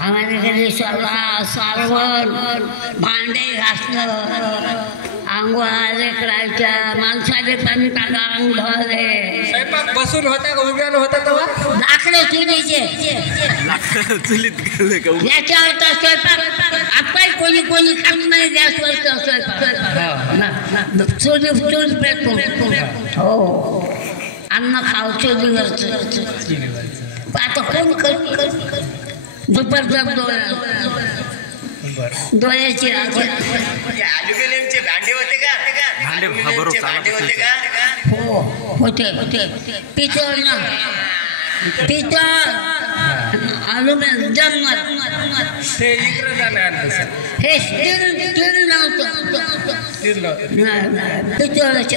हमारे घरी सारवण भांडे घासणं आंघोळाले करायच्या माणसाले पाणी टाका अंग धुवाले स्वयंपाक बसून होता का उभ्यानं होता तेव्हा लाकडे चुलीचे चुलीत गेले का याच्यावर तर स्वयंपाक आता कोणी कोणी खात नाही गॅसवर स्वयंपाक चुली पेटतो हो अन्न खाऊ चुलीवरचं आता कोण कर दुपारचा डोळ्याचे अल्युमिनियमचे भांडे होते का भांडे होते का हो होते पितळ ना पितळ अल्युमिनियम जन्मत ते इंग्रजांना आणलं हे स्टील नव्हतं पितळाचे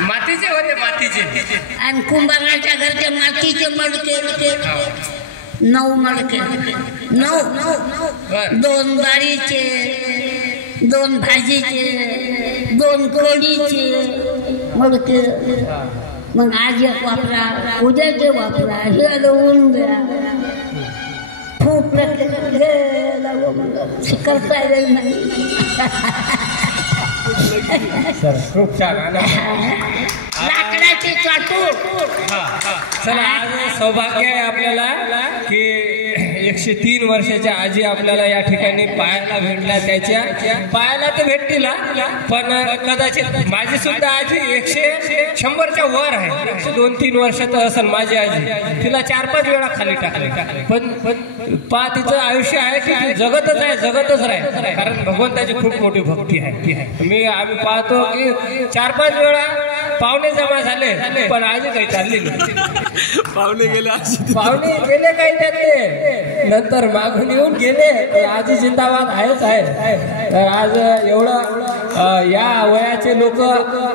मातीचे होते मातीचे आणि कुंभाराच्या घरचे मातीचे मडके 9 मडके 9 2 डाळीचे 2 भाजीचे 2 कढीचे मडके मग आज एक वापरा उद्याचे वापरा हे लावून द्या खूप करता येईल नाही खूप छान लाकडाचे चाटू चला आज सौभाग्य आहे आपल्याला की 103 वर्षाच्या आजी आपल्याला या ठिकाणी पाहायला भेटल्या त्याच्या पाहायला तर भेटतील पण कदाचित माझी सुद्धा आजी 100च्या वर आहे 102-3 वर्षात असेल माझी आजी तिला 4-5 वेळा खाली टाकले पण तिचं आयुष्य आहे की ती जगतच राहील कारण भगवंताची खूप मोठी भक्ती आहे आम्ही पाहतो की 4-5 वेळा पाहुणे जमा झाले पण आजी काही चालली नाही पाहुणे गेले काही त्यातले नंतर मागून येऊन गेले तर आजी जिंदाबाद आहेच आहे तर आज एवढं या वयाचे लोक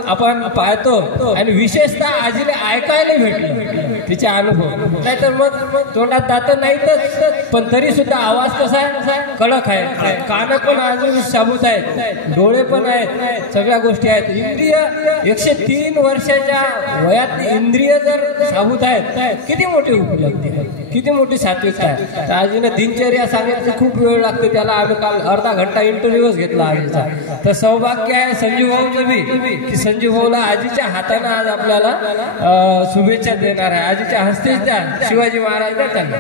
आपण पाहतो आणि विशेषतः आजीला ऐकायला भेटलं तिचे अनुभव नाहीतर मग तोंडात दात नाहीतच पण तरी सुद्धा आवाज कसा आहे कडक आहे कान पण अजून साबूत आहेत डोळे पण आहेत सगळ्या गोष्टी आहेत इंद्रिय 103 वर्षाच्या वयात इंद्रिय जर साबूत आहेत किती मोठी उपलब्धी आहे किती मोठी सात्विकता आहे तर आजीनं दिनचर्या सांगितली खूप वेळ लागते त्याला आम्ही काल अर्धा घंटा इंटरव्ह्यूच घेतला आजीचा तर सौभाग्य आहे संजू भाऊचं बी की संजू भाऊला आजीच्या हाताने आज आपल्याला शुभेच्छा देणार आहे आजीच्या हस्तेच द्या शिवाजी महाराज द्या त्यांना